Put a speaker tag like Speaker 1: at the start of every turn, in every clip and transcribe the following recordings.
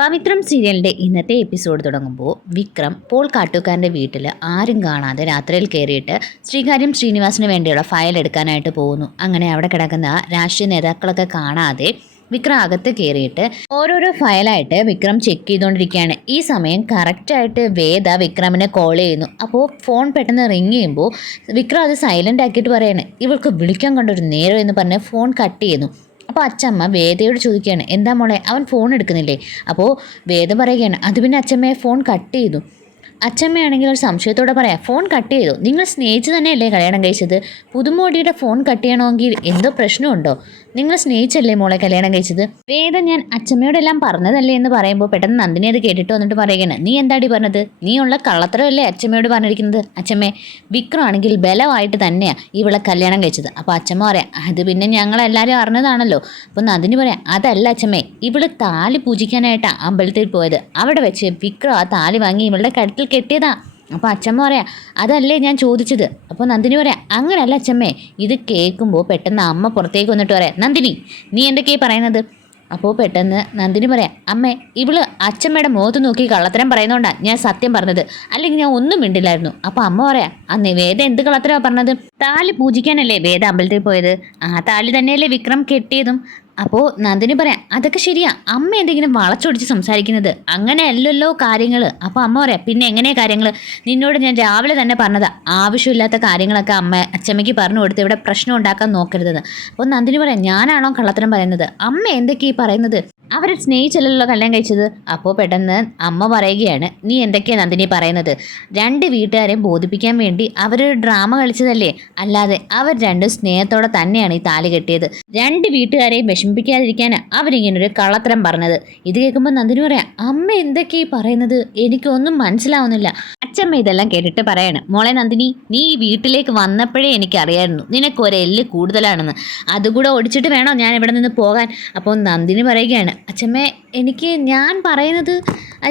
Speaker 1: പവിത്രം സീരിയലിന്റെ ഇന്നത്തെ എപ്പിസോഡ് തുടങ്ങുമ്പോൾ വിക്രം പോൾ കാട്ടുകാരന്റെ വീട്ടിൽ ആരും കാണാതെ രാത്രിയിൽ കയറിയിട്ട് ശ്രീകാര്യം ശ്രീനിവാസിന് വേണ്ടിയുള്ള ഫയൽ എടുക്കാനായിട്ട് പോകുന്നു. അങ്ങനെ അവിടെ കിടക്കുന്ന രാഷ്ട്രീയ നേതാക്കളൊക്കെ കാണാതെ വിക്രം അകത്ത് കയറിയിട്ട് ഓരോരോ ഫയലായിട്ട് വിക്രം ചെക്ക് ചെയ്തുകൊണ്ടിരിക്കുകയാണ്. ഈ സമയം കറക്റ്റായിട്ട് വേദ വിക്രമിനെ കോൾ ചെയ്യുന്നു. അപ്പോൾ ഫോൺ പെട്ടെന്ന് റിങ് ചെയ്യുമ്പോൾ വിക്രം അത് സൈലന്റ് ആക്കിയിട്ട് പറയാണ്. ഇവൾക്ക് വിളിക്കാൻ കണ്ടൊരു നേരം എന്ന് പറഞ്ഞ് ഫോൺ കട്ട് ചെയ്യുന്നു. അപ്പോൾ അച്ചമ്മ വേദയോട് ചോദിക്കുകയാണ് എന്താ മോളെ? അവൻ ഫോൺ എടുക്കുന്നില്ലേ? അപ്പോൾ വേദ പറയുകയാണ് അത് പിന്നെ അച്ചമ്മയെ ഫോൺ കട്ട് ചെയ്തു. അച്ചമ്മയാണെങ്കിൽ ഒരു സംശയത്തോടെ പറയാം ഫോൺ കട്ട് ചെയ്തു? നിങ്ങൾ സ്നേഹിച്ച് തന്നെയല്ലേ കല്യാണം കഴിച്ചത്? പുതുമോടിയുടെ ഫോൺ കട്ട് ചെയ്യണമെങ്കിൽ എന്തോ പ്രശ്നമുണ്ടോ? നിങ്ങൾ സ്നേഹിച്ചല്ലേ മോളെ കല്യാണം കഴിച്ചത്? വേദ ഞാൻ അച്ചമ്മയോടെല്ലാം പറഞ്ഞതല്ലേ എന്ന് പറയുമ്പോൾ പെട്ടെന്ന് നന്ദിനി അത് കേട്ടിട്ട് വന്നിട്ട് പറയുകയാണ്. നീ എന്താടി പറഞ്ഞത്? നീ ഉള്ള കള്ളത്തരമല്ലേ അച്ചമ്മയോട് പറഞ്ഞിരിക്കുന്നത്? അച്ചമ്മേ വിക്രം ആണെങ്കിൽ ബലമായിട്ട് തന്നെയാണ് ഇവളെ കല്യാണം കഴിച്ചത്. അപ്പോൾ അച്ഛമ്മ പറയാം അത് പിന്നെ ഞങ്ങളെല്ലാവരും അറിഞ്ഞതാണല്ലോ. അപ്പോൾ നന്ദിനി പറയാം അതല്ല അച്ചമ്മേ ഇവൾ താലി പൂജിക്കാനായിട്ടാണ് അമ്പലത്തിൽ പോയത്. അവിടെ വെച്ച് വിക്രം ആ താലി വാങ്ങി ഇവളുടെ കഴുത്തിൽ കെട്ടിയതാ. അപ്പോൾ അച്ഛമ്മ പറയാം അതല്ലേ ഞാൻ ചോദിച്ചത്? അപ്പോൾ നന്ദിനി പറയാം അങ്ങനെയല്ല അച്ഛമ്മേ ഇത് കേൾക്കുമ്പോൾ പെട്ടെന്ന് അമ്മ പുറത്തേക്ക് വന്നിട്ട് പറയാം നന്ദിനി നീ എന്തൊക്കെയാ പറയുന്നത്? അപ്പോൾ പെട്ടെന്ന് നന്ദിനി പറയാം അമ്മേ ഇവൾ അച്ഛമ്മയുടെ മുഖത്ത് നോക്കി കള്ളത്തരം പറയുന്നതുകൊണ്ടാണ് ഞാൻ സത്യം പറഞ്ഞത്. അല്ലെങ്കിൽ ഞാൻ ഒന്നും മിണ്ടില്ലായിരുന്നു. അപ്പോൾ അമ്മ പറയാം ആ വേദ എന്ത് കള്ളത്തരമാണ് പറഞ്ഞത്? താലി പൂജിക്കാനല്ലേ വേദ അമ്പലത്തിൽ പോയത്? ആ താലി തന്നെയല്ലേ വിക്രം കെട്ടിയതും? അപ്പോൾ നന്ദിനി പറയാം അതൊക്കെ ശരിയാ. അമ്മ എന്തെങ്കിലും വളച്ചൊടിച്ച് സംസാരിക്കുന്നത് അങ്ങനെ അല്ലല്ലോ കാര്യങ്ങൾ അപ്പോൾ അമ്മ പറയാം പിന്നെ എങ്ങനെയാ കാര്യങ്ങൾ നിന്നോട് ഞാൻ രാവിലെ തന്നെ പറഞ്ഞതാ. ആവശ്യമില്ലാത്ത കാര്യങ്ങളൊക്കെ അമ്മ അച്ചമ്മയ്ക്ക് പറഞ്ഞു കൊടുത്ത് ഇവിടെ പ്രശ്നം ഉണ്ടാക്കാൻ നോക്കരുതെന്ന്. അപ്പോൾ നന്ദിനി പറയാം ഞാനാണോ കള്ളത്തരം പറയുന്നത്? അമ്മ എന്തൊക്കെയാ ഈ പറയുന്നത്? അവരെ സ്നേഹിച്ചല്ലോ കല്യാണം കഴിച്ചത്. അപ്പോൾ പെട്ടെന്ന് അമ്മ പറയുകയാണ് നീ എന്തൊക്കെയാണ് നന്ദിനി പറയുന്നത്? രണ്ട് വീട്ടുകാരെയും ബോധിപ്പിക്കാൻ വേണ്ടി അവരൊരു ഡ്രാമ കളിച്ചതല്ലേ? അല്ലാതെ അവർ രണ്ടും സ്നേഹത്തോടെ തന്നെയാണ് ഈ താലി കെട്ടിയത്. രണ്ട് വീട്ടുകാരെയും വിഷമിപ്പിക്കാതിരിക്കാൻ അവരിങ്ങനൊരു കള്ളത്തരം പറഞ്ഞത്. ഇത് കേൾക്കുമ്പോൾ നന്ദിനി പറയാം അമ്മ എന്തൊക്കെയാണ് ഈ പറയുന്നത്? എനിക്കൊന്നും മനസ്സിലാവുന്നില്ല. അച്ഛമ്മ ഇതെല്ലാം കേട്ടിട്ട് പറയാണ് മോളെ നന്ദിനി നീ ഈ വീട്ടിലേക്ക് വന്നപ്പോഴേ എനിക്കറിയായിരുന്നു. നിനക്ക് ഒരു എല്ല് കൂടുതലാണെന്ന്. അതുകൂടെ ഒടിച്ചിട്ട് വേണോ ഞാൻ ഇവിടെ നിന്ന് പോകാൻ? അപ്പോൾ നന്ദിനി പറയുകയാണ് അച്ചമ്മേ എനിക്ക് ഞാൻ പറയുന്നത്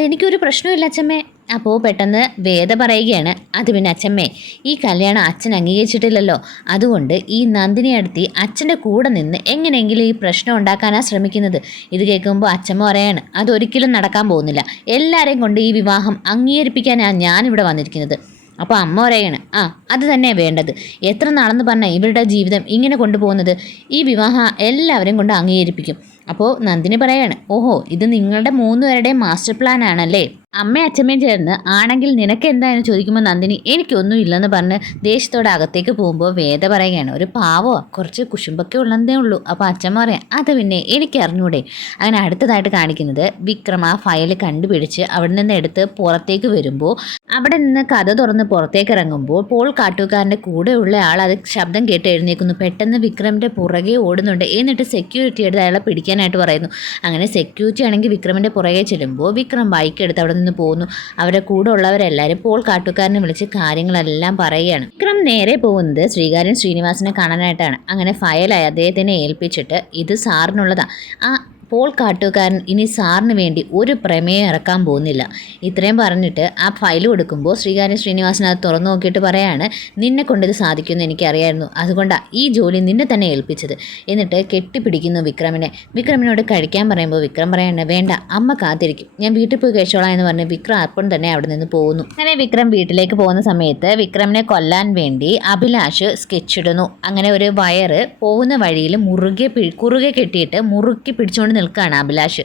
Speaker 1: എനിക്കൊരു പ്രശ്നമില്ല അച്ഛമ്മേ അപ്പോൾ പെട്ടെന്ന് വേദ പറയുകയാണ് അത് പിന്നെ അച്ഛമ്മേ ഈ കല്യാണം അച്ഛൻ അംഗീകരിച്ചിട്ടില്ലല്ലോ. അതുകൊണ്ട് ഈ നന്ദിനി അടുത്തി അച്ഛന്റെ കൂടെ നിന്ന് എങ്ങനെയെങ്കിലും ഈ പ്രശ്നം ഉണ്ടാക്കാനാണ് ശ്രമിക്കുന്നത്. ഇത് കേൾക്കുമ്പോൾ അച്ഛമ്മ പറയാണ് അതൊരിക്കലും നടക്കാൻ പോകുന്നില്ല. എല്ലാവരെയും കൊണ്ട് ഈ വിവാഹം അംഗീകരിപ്പിക്കാനാണ് ഞാനിവിടെ വന്നിരിക്കുന്നത്. അപ്പോൾ അമ്മ പറയാണ് ആ അത് തന്നെ വേണ്ടത്. എത്ര നാളെന്ന് പറഞ്ഞാൽ ഇവരുടെ ജീവിതം ഇങ്ങനെ കൊണ്ടുപോകുന്നത്? ഈ വിവാഹം എല്ലാവരെയും കൊണ്ട് അംഗീകരിപ്പിക്കും. അപ്പോൾ നന്ദിനി പറയാണ് ഓഹോ ഇത് നിങ്ങളുടെ മൂന്ന് പേരുടെയും മാസ്റ്റർ പ്ലാൻ ആണല്ലേ? അമ്മയും അച്ഛമ്മയും ചേർന്ന് ആണെങ്കിൽ നിനക്ക് എന്തായെന്ന് ചോദിക്കുമ്പോൾ നന്ദിനി എനിക്കൊന്നും ഇല്ലെന്ന് പറഞ്ഞ് ദേശത്തോടെ അകത്തേക്ക് പോകുമ്പോൾ വേദ പറയുകയാണ് ഒരു പാവോ? കുറച്ച് കുശുമ്പൊക്കെ ഉള്ളതേ ഉള്ളൂ. അപ്പോൾ അച്ഛമ്മ പറയാം അത് പിന്നെ എനിക്ക് അറിഞ്ഞൂടെ? അങ്ങനെ അടുത്തതായിട്ട് കാണിക്കുന്നത് വിക്രം ആ ഫയൽ കണ്ടുപിടിച്ച് അവിടെ നിന്ന് എടുത്ത് പുറത്തേക്ക് വരുമ്പോൾ അവിടെ നിന്ന് കഥ തുറന്ന് പുറത്തേക്ക് ഇറങ്ങുമ്പോൾ പോൾ കാട്ടുകാരന്റെ കൂടെയുള്ള ആൾ അത് ശബ്ദം കേട്ട് എഴുന്നേക്കുന്നു. പെട്ടെന്ന് വിക്രമിന്റെ പുറകെ ഓടുന്നുണ്ട്. എന്നിട്ട് സെക്യൂരിറ്റി എടുത്ത് അയാളെ പിടിക്കാനായിട്ട് പറയുന്നു. അങ്ങനെ സെക്യൂരിറ്റി ആണെങ്കിൽ വിക്രമിന്റെ പുറകെ ചെല്ലുമ്പോൾ വിക്രം ബൈക്ക് എടുത്ത് അവിടെ നിന്ന് പോകുന്നു. അവരുടെ കൂടെ ഉള്ളവരെല്ലാവരും പോൾ കാട്ടുകാരനെ വിളിച്ച് കാര്യങ്ങളെല്ലാം പറയുകയാണ്. വിക്രം നേരെ പോകുന്നത് ശ്രീകാര്യൻ ശ്രീനിവാസനെ കാണാനായിട്ടാണ്. അങ്ങനെ ഫയലായി അദ്ദേഹത്തിനെ ഏൽപ്പിച്ചിട്ട് ഇത് സാറിനുള്ളതാണ് ആ പോൾ കാട്ടുകാരൻ ഇനി സാറിന് വേണ്ടി ഒരു പ്രമേയം ഇറക്കാൻ പോകുന്നില്ല. ഇത്രയും പറഞ്ഞിട്ട് ആ ഫയൽ കൊടുക്കുമ്പോൾ ശ്രീകാര്യ ശ്രീനിവാസൻ അത് തുറന്നു നോക്കിയിട്ട് പറയാണ് നിന്നെ കൊണ്ട് ഇത് സാധിക്കുമെന്ന് എനിക്കറിയായിരുന്നു. അതുകൊണ്ടാണ് ഈ ജോലി നിന്നെ തന്നെ ഏൽപ്പിച്ചത്. എന്നിട്ട് കെട്ടിപ്പിടിക്കുന്നു വിക്രമിനെ. വിക്രമിനോട് കഴിക്കാൻ പറയുമ്പോൾ വിക്രം പറയണ്ട വേണ്ട അമ്മ കാത്തിരിക്കും. ഞാൻ വീട്ടിൽ പോയി കഴിച്ചോളാം എന്ന് പറഞ്ഞ് വിക്രം അർപ്പൺ തന്നെ അവിടെ നിന്ന് പോകുന്നു. അങ്ങനെ വിക്രം വീട്ടിലേക്ക് പോകുന്ന സമയത്ത് വിക്രമിനെ കൊല്ലാൻ വേണ്ടി അഭിലാഷ് സ്കെച്ച് ഇടുന്നു. അങ്ങനെ ഒരു വയറ് പോകുന്ന വഴിയിൽ മുറുകെ കുറുകെ കെട്ടിയിട്ട് മുറുക്കി പിടിച്ചുകൊണ്ട് നിൽക്കുകയാണ് അഭിലാഷ്.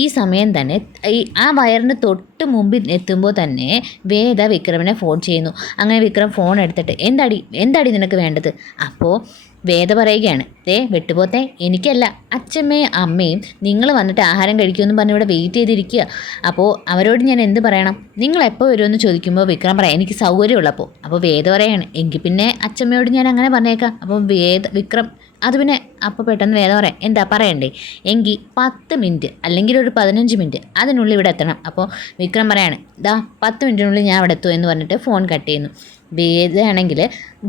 Speaker 1: ഈ സമയം തന്നെ ഈ ആ വയറിന് തൊട്ട് മുമ്പിൽ എത്തുമ്പോൾ തന്നെ വേദ വിക്രമിനെ ഫോൺ ചെയ്യുന്നു. അങ്ങനെ വിക്രം ഫോൺ എടുത്തിട്ട് എന്താടി എന്താടി നിനക്ക് വേണ്ടത്? അപ്പോൾ വേദ പറയുകയാണ് ദേ വെട്ടുപോത്തെ എനിക്കല്ല അച്ഛമ്മയും അമ്മയും നിങ്ങൾ വന്നിട്ട് ആഹാരം കഴിക്കുമെന്ന് പറഞ്ഞ് ഇവിടെ വെയിറ്റ് ചെയ്തിരിക്കുക. അപ്പോൾ അവരോട് ഞാൻ എന്ത് പറയണം? നിങ്ങൾ എപ്പോൾ വരുമെന്ന് ചോദിക്കുമ്പോൾ വിക്രം പറയാം എനിക്ക് സൗകര്യമുള്ളപ്പോൾ അപ്പോൾ വേദ പറയാണ് എങ്കിൽ പിന്നെ അച്ഛമ്മയോട് ഞാൻ അങ്ങനെ പറഞ്ഞേക്കാം. അപ്പോൾ വേദ വിക്രം അത് പിന്നെ അപ്പോൾ പെട്ടെന്ന് വേദ പറയാം എന്താ പറയണ്ടേ? എങ്കിൽ പത്ത് മിനിറ്റ് അല്ലെങ്കിൽ ഒരു പതിനഞ്ച് മിനിറ്റ് അതിനുള്ളിൽ ഇവിടെ എത്തണം. അപ്പോൾ വിക്രം പറയാണ് ദാ പത്ത് മിനിറ്റിനുള്ളിൽ ഞാൻ അവിടെ എത്തുമെന്ന് പറഞ്ഞിട്ട് ഫോൺ കട്ട് ചെയ്യുന്നു. വേദയാണെങ്കിൽ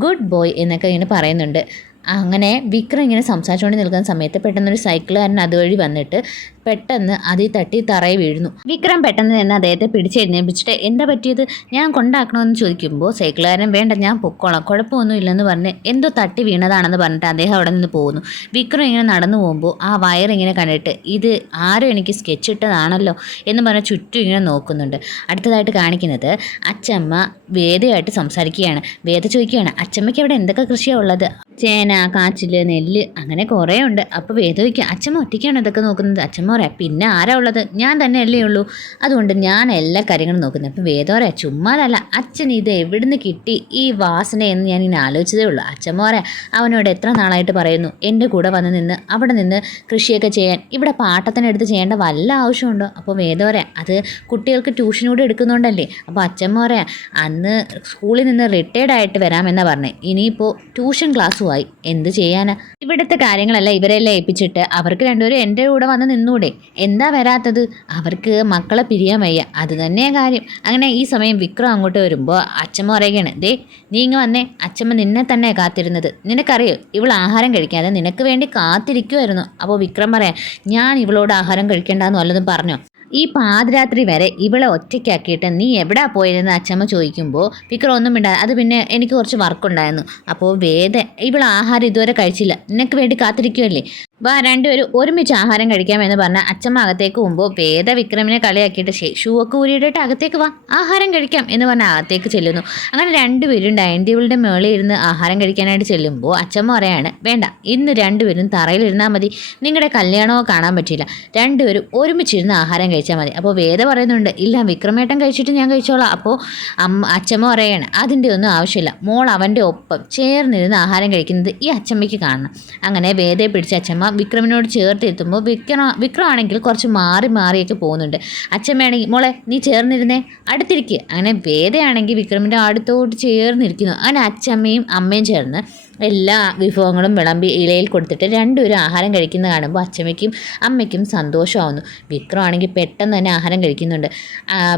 Speaker 1: ഗുഡ് ബോയ് എന്നൊക്കെ ഇങ്ങനെ പറയുന്നുണ്ട്. അങ്ങനെ വിക്രം ഇങ്ങനെ സംസാരിച്ചുകൊണ്ട് നിൽക്കുന്ന സമയത്ത് പെട്ടെന്നൊരു സൈക്കിളുകാരൻ അതുവഴി വന്നിട്ട് പെട്ടെന്ന് അതിൽ തട്ടി തറയെ വീഴുന്നു. വിക്രം പെട്ടെന്ന് തന്നെ അദ്ദേഹത്തെ പിടിച്ചെഴുന്നേൽപ്പിച്ചിട്ട് എന്താ പറ്റിയത്? ഞാൻ കൊണ്ടാക്കണമെന്ന് ചോദിക്കുമ്പോൾ സൈക്കിളുകാരൻ വേണ്ട ഞാൻ പൊക്കോളാം കുഴപ്പമൊന്നും ഇല്ലെന്ന് പറഞ്ഞ് എന്തോ തട്ടി വീണതാണെന്ന് പറഞ്ഞിട്ട് അദ്ദേഹം അവിടെ നിന്ന് പോകുന്നു. വിക്രം ഇങ്ങനെ നടന്നു പോകുമ്പോൾ ആ വയർ ഇങ്ങനെ കണ്ടിട്ട് ഇത് ആരും എനിക്ക് സ്കെച്ച് ഇട്ടതാണല്ലോ എന്ന് പറഞ്ഞ് ചുറ്റും ഇങ്ങനെ നോക്കുന്നുണ്ട്. അടുത്തതായിട്ട് കാണിക്കുന്നത് അച്ചമ്മ വേദയായിട്ട് സംസാരിക്കുകയാണ് വേദ ചോദിക്കുകയാണ് അച്ചമ്മയ്ക്ക് അവിടെ എന്തൊക്കെ കൃഷിയാണ് ഉള്ളത്? ചേന കാച്ചിൽ നെല്ല് അങ്ങനെ കുറേ ഉണ്ട് അപ്പോൾ വേദ ചോദിക്കുക അച്ചമ്മ ഒറ്റയ്ക്കാണ് ഇതൊക്കെ നോക്കുന്നത്? അച്ചമ്മ പറയാം പിന്നെ ആരാ ഉള്ളത്? ഞാൻ തന്നെ അല്ലേ ഉള്ളൂ. അതുകൊണ്ട് ഞാൻ എല്ലാ കാര്യങ്ങളും നോക്കുന്നത് അപ്പം വേദ ചുമ്മാതല്ല. അച്ഛൻ ഇത് എവിടുന്ന് കിട്ടി ഈ വാസന എന്ന് ഞാൻ ഇനി ആലോചിച്ചതേ ഉള്ളൂ. അച്ഛൻ പറയാം അവനോട് എത്ര നാളായിട്ട് പറയുന്നു എന്റെ കൂടെ വന്ന് നിന്ന് അവിടെ നിന്ന് കൃഷിയൊക്കെ ചെയ്യാൻ ഇവിടെ പാട്ടത്തിനെടുത്ത് ചെയ്യേണ്ട വല്ല ആവശ്യമുണ്ടോ? അപ്പോൾ വേദ അത് കുട്ടികൾക്ക് ട്യൂഷൻ കൂടെ എടുക്കുന്നുണ്ടല്ലേ. അപ്പോൾ അച്ഛൻ പറയാം അന്ന് സ്കൂളിൽ നിന്ന് റിട്ടയർഡ് ആയിട്ട് വരാമെന്നാണ് പറഞ്ഞത് ഇനിയിപ്പോൾ ട്യൂഷൻ ക്ലാസ്സുമായി. എന്ത് ചെയ്യാനാ? ഇവിടുത്തെ കാര്യങ്ങളെല്ലാം ഇവരെല്ലാം ഏൽപ്പിച്ചിട്ട് അവർക്ക് രണ്ടുപേരും എന്റെ കൂടെ വന്ന് നിന്നൂടെ എന്താ വരാത്തത്? അവർക്ക് മക്കളെ പിരിയാൻ വയ്യ. അത് തന്നെ കാര്യം. അങ്ങനെ ഈ സമയം വിക്രം അങ്ങോട്ട് വരുമ്പോൾ അച്ഛമ്മ പറയുകയാണ് ദേ നീ ഇങ്ങ് വന്നേ. അച്ഛമ്മ നിന്നെ തന്നെ കാത്തിരുന്നത്. നിനക്കറിയോ ഇവൾ ആഹാരം കഴിക്കാതെ നിനക്ക് വേണ്ടി കാത്തിരിക്കുമായിരുന്നു അപ്പോൾ വിക്രം പറയാം ഞാൻ ഇവളോട് ആഹാരം കഴിക്കേണ്ടെന്ന് വല്ലതും പറഞ്ഞോ? ഈ പാതിരാത്രി വരെ ഇവളെ ഒറ്റയ്ക്കാക്കിയിട്ട് നീ എവിടാ പോയതെന്ന് അച്ഛമ്മ ചോദിക്കുമ്പോൾ വിക്രം ഒന്നും ഇണ്ടാ അത് പിന്നെ എനിക്ക് കുറച്ച് വർക്കുണ്ടായിരുന്നു അപ്പോൾ വേദ ഇവൾ ആഹാരം ഇതുവരെ കഴിച്ചില്ല. നിനക്ക് വേണ്ടി കാത്തിരിക്കുമല്ലേ വാ രണ്ടുപേരും ഒരുമിച്ച് ആഹാരം കഴിക്കാമെന്ന് പറഞ്ഞ അച്ഛമ്മ അകത്തേക്ക് പോകുമ്പോൾ വേദ വിക്രമിനെ കളിയാക്കിയിട്ട് ഷൂ ഒക്കെ ഊരിയിട്ടിട്ട് അകത്തേക്ക് വാ ആഹാരം കഴിക്കാം എന്ന് പറഞ്ഞ അകത്തേക്ക് ചെല്ലുന്നു. അങ്ങനെ രണ്ടുപേരും ഡൈനിങ് ടേബിളിന്റെ മേളിൽ ഇരുന്ന് ആഹാരം കഴിക്കാനായിട്ട് ചെല്ലുമ്പോൾ അച്ഛമ്മ പറയാണ് വേണ്ട ഇന്ന് രണ്ടുപേരും തറയിലിരുന്നാൽ മതി. നിങ്ങളുടെ കല്യാണമോ കാണാൻ പറ്റില്ല. രണ്ടുപേരും ഒരുമിച്ചിരുന്ന് ആഹാരം കഴിച്ചാൽ മതി. അപ്പോൾ വേദ പറയുന്നുണ്ട് ഇല്ല വിക്രമേട്ടൻ കഴിച്ചിട്ട് ഞാൻ കഴിച്ചോളാം. അപ്പോൾ അമ്മ അച്ഛമ്മ പറയാണ് അതിന്റെ ഒന്നും ആവശ്യമില്ല. മോൾ അവന്റെ ഒപ്പം ചേർന്നിരുന്ന് ആഹാരം കഴിക്കുന്നത് ഈ അച്ഛമ്മയ്ക്ക് കാണണം. അങ്ങനെ വേദയെ പിടിച്ച അച്ഛമ്മ വിക്രമിനോട് ചേർത്തെത്തുമ്പോൾ വിക്രം വിക്രമാണെങ്കിൽ കുറച്ച് മാറി മാറിയൊക്കെ പോകുന്നുണ്ട്. അച്ഛമ്മയാണെങ്കിൽ മോളെ നീ ചേർന്നിരുന്നേ അടുത്തിരിക്കുക അങ്ങനെ വേദയാണെങ്കിൽ വിക്രമിന്റെ അടുത്തോട്ട് ചേർന്നിരിക്കുന്നു. അങ്ങനെ അച്ഛമ്മയും അമ്മയും ചേർന്ന് എല്ലാ വിഭവങ്ങളും വിളമ്പി ഇലയിൽ കൊടുത്തിട്ട് രണ്ടുപേരും ആഹാരം കഴിക്കുന്നത് കാണുമ്പോൾ അച്ഛമ്മയ്ക്കും അമ്മയ്ക്കും സന്തോഷമാവുന്നു. വിക്രം ആണെങ്കിൽ പെട്ടെന്ന് തന്നെ ആഹാരം കഴിക്കുന്നുണ്ട്.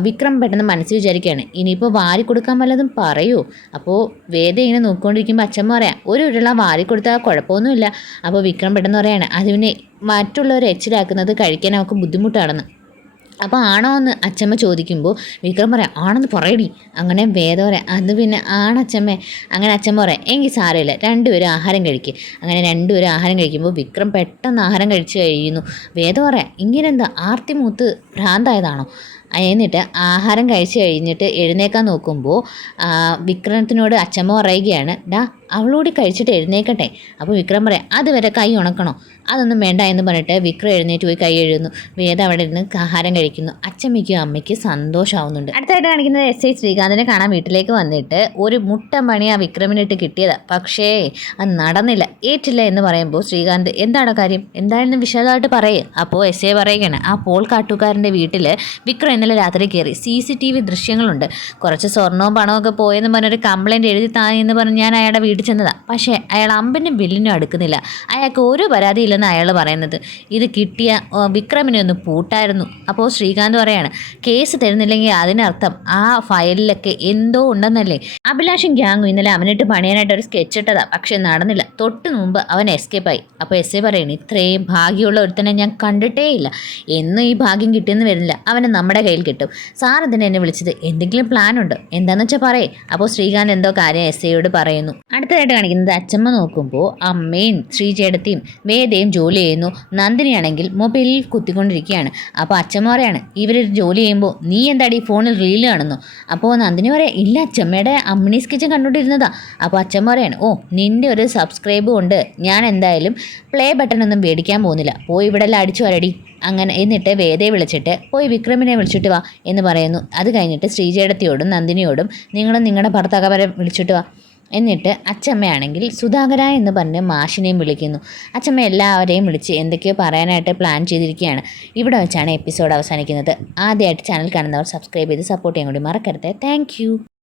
Speaker 1: വിക്രം പെട്ടെന്ന് മനസ്സിൽ വിചാരിക്കുകയാണ് ഇനിയിപ്പോൾ വാരി കൊടുക്കാൻ വല്ലതും പറയൂ. അപ്പോൾ വേദ ഇങ്ങനെ നോക്കിക്കൊണ്ടിരിക്കുമ്പോൾ അച്ഛമ്മ പറയാം ഒരു ഉരുള വാരി കൊടുത്താൽ കുഴപ്പമൊന്നുമില്ല. അപ്പോൾ വിക്രം പെട്ടെന്ന് പറയാണ് അത് പിന്നെ മറ്റുള്ളവരെ എച്ചിലാക്കുന്നത് കഴിക്കാൻ അവർക്ക് ബുദ്ധിമുട്ടാണെന്ന്. അപ്പോൾ ആണോ എന്ന് അച്ഛമ്മ ചോദിക്കുമ്പോൾ വിക്രം പറയാം ആണെന്ന് പറയടി. അങ്ങനെ വേദം പറയാം അത് പിന്നെ ആണച്ചമ്മ അങ്ങനെ അച്ഛമ്മ പറയാം എങ്കിൽ സാരമില്ല രണ്ടുപേരും ആഹാരം കഴിക്കുക അങ്ങനെ രണ്ടുപേരും ആഹാരം കഴിക്കുമ്പോൾ വിക്രം പെട്ടെന്ന് ആഹാരം കഴിച്ചു കഴിയുന്നു. വേദം പറയാം ഇങ്ങനെ എന്താ ആർത്തി മൂത്ത് ഭ്രാന്തായതാണോ? എന്നിട്ട് ആഹാരം കഴിച്ചു കഴിഞ്ഞിട്ട് എഴുന്നേക്കാൻ നോക്കുമ്പോൾ വിക്രമത്തിനോട് അച്ഛമ്മ പറയുകയാണ് ഡാ അവളോട് കഴിച്ചിട്ട് എഴുന്നേക്കട്ടെ. അപ്പോൾ വിക്രം പറയാം അതുവരെ കൈ ഉണക്കണോ? അതൊന്നും വേണ്ട എന്ന് പറഞ്ഞിട്ട് വിക്രം എഴുന്നേറ്റ് പോയി കൈ എഴുതുന്നു. വേദ അവിടെ ഇരുന്ന് ആഹാരം കഴിക്കുന്നു. അച്ഛമ്മയ്ക്കും അമ്മയ്ക്കും സന്തോഷമാവുന്നുണ്ട്. അടുത്തായിട്ട് കാണിക്കുന്നത് എസ് ഐ ശ്രീകാന്തിനെ കാണാൻ വീട്ടിലേക്ക് വന്നിട്ട് ഒരു മുട്ട മണി ആ വിക്രമിനിട്ട് കിട്ടിയതാ. പക്ഷേ അത് നടന്നില്ല. ഏറ്റില്ല എന്ന് പറയുമ്പോൾ ശ്രീകാന്ത് എന്താണ് കാര്യം? എന്തായാലും വിശദമായിട്ട് പറയേ. അപ്പോൾ എസ് ഐ പറയുകയാണ് ആ പോൾ കാട്ടുകാരന്റെ വീട്ടിൽ വിക്രം ഇന്നലെ രാത്രി കയറി സി സി ടി വി ദൃശ്യങ്ങളുണ്ട്. കുറച്ച് സ്വർണവും പണവും ഒക്കെ പോയെന്ന് പറഞ്ഞൊരു കംപ്ലയിന്റ് എഴുതി താ എന്ന് പറഞ്ഞ് ഞാൻ അയാളുടെ ചെന്നതാ പക്ഷേ അയാൾ അമ്പനും ബില്ലിനും അടുക്കുന്നില്ല. അയാൾക്ക് ഒരു പരാതിയില്ലെന്ന് അയാൾ പറയുന്നത്. ഇത് കിട്ടിയ വിക്രമിനെ ഒന്ന് പൂട്ടായിരുന്നു. അപ്പോൾ ശ്രീകാന്ത് പറയാണ് കേസ് തരുന്നില്ലെങ്കിൽ അതിനർത്ഥം ആ ഫയലിലൊക്കെ എന്തോ ഉണ്ടെന്നല്ലേ? അഭിലാഷും ഗ്യാങ്ങും ഇന്നലെ അവനിട്ട് പണിയാനായിട്ട് ഒരു സ്കെച്ച് ഇട്ടതാ. പക്ഷേ നടന്നില്ല. തൊട്ട് മുമ്പ് അവൻ എസ്കേപ്പ് ആയി. അപ്പോൾ എസ് എ പറയണു ഇത്രയും ഭാഗ്യമുള്ള ഒരുത്തനെ ഞാൻ കണ്ടിട്ടേ ഇല്ല എന്നും ഈ ഭാഗ്യം കിട്ടിയെന്ന് വരുന്നില്ല. അവനെ നമ്മുടെ കയ്യിൽ കിട്ടും. സാർ എന്തിനാ എന്നെ വിളിച്ചത് എന്തെങ്കിലും പ്ലാൻ ഉണ്ടോ? എന്താണെന്ന് വെച്ചാൽ പറയേ. അപ്പോൾ ശ്രീകാന്ത് എന്തോ കാര്യം എസ് എയോട് പറയുന്നു. അടുത്തതായിട്ട് കാണിക്കുന്നത് അച്ചമ്മ നോക്കുമ്പോൾ അമ്മയും ശ്രീചേടത്തിയും വേദയും ജോലി ചെയ്യുന്നു. നന്ദിനിയാണെങ്കിൽ മൊബൈലിൽ കുത്തിക്കൊണ്ടിരിക്കുകയാണ്. അപ്പോൾ അച്ചമ്മ പറയാണ് ഇവർ ജോലി ചെയ്യുമ്പോൾ നീ എന്താടി ഫോണിൽ റീൽ കാണുന്നു? അപ്പോൾ നന്ദിനി പറയാം ഇല്ല അച്ചമ്മയുടെ അമ്മിണീസ് കിച്ചൻ കണ്ടുകൊണ്ടിരുന്നതാ. അപ്പോൾ അച്ചമ്മ പറയാണ് ഓ നിന്റെ ഒരു സബ്സ്ക്രൈബ് കൊണ്ട് ഞാൻ എന്തായാലും പ്ലേ ബട്ടൺ ഒന്നും മേടിക്കാൻ പോകുന്നില്ല. പോയി ഇവിടെ എല്ലാം അടിച്ചു വരടി. അങ്ങനെ എന്നിട്ട് വേദയെ വിളിച്ചിട്ട് പോയി വിക്രമിനെ വിളിച്ചിട്ട് വാ എന്ന് പറയുന്നു. അത് കഴിഞ്ഞിട്ട് ശ്രീജേടത്തിയോടും നന്ദിനിയോടും നിങ്ങളും നിങ്ങളുടെ ഭർത്താക്കവരെ വിളിച്ചിട്ട് വാ. എന്നിട്ട് അച്ചമ്മയാണെങ്കിൽ സുധാകര എന്ന് പറഞ്ഞ് മാഷിനെയും വിളിക്കുന്നു. അച്ചമ്മ എല്ലാവരെയും വിളിച്ച് എന്തൊക്കെയോ പറയാനായിട്ട് പ്ലാൻ ചെയ്തിരിക്കുകയാണ്. ഇവിടെ വെച്ചാണ് എപ്പിസോഡ് അവസാനിക്കുന്നത്. ആദ്യമായിട്ട് ചാനൽ കാണുന്നവർ സബ്സ്ക്രൈബ് ചെയ്ത് സപ്പോർട്ട് ചെയ്യാൻ കൂടി മറക്കരുത്. താങ്ക്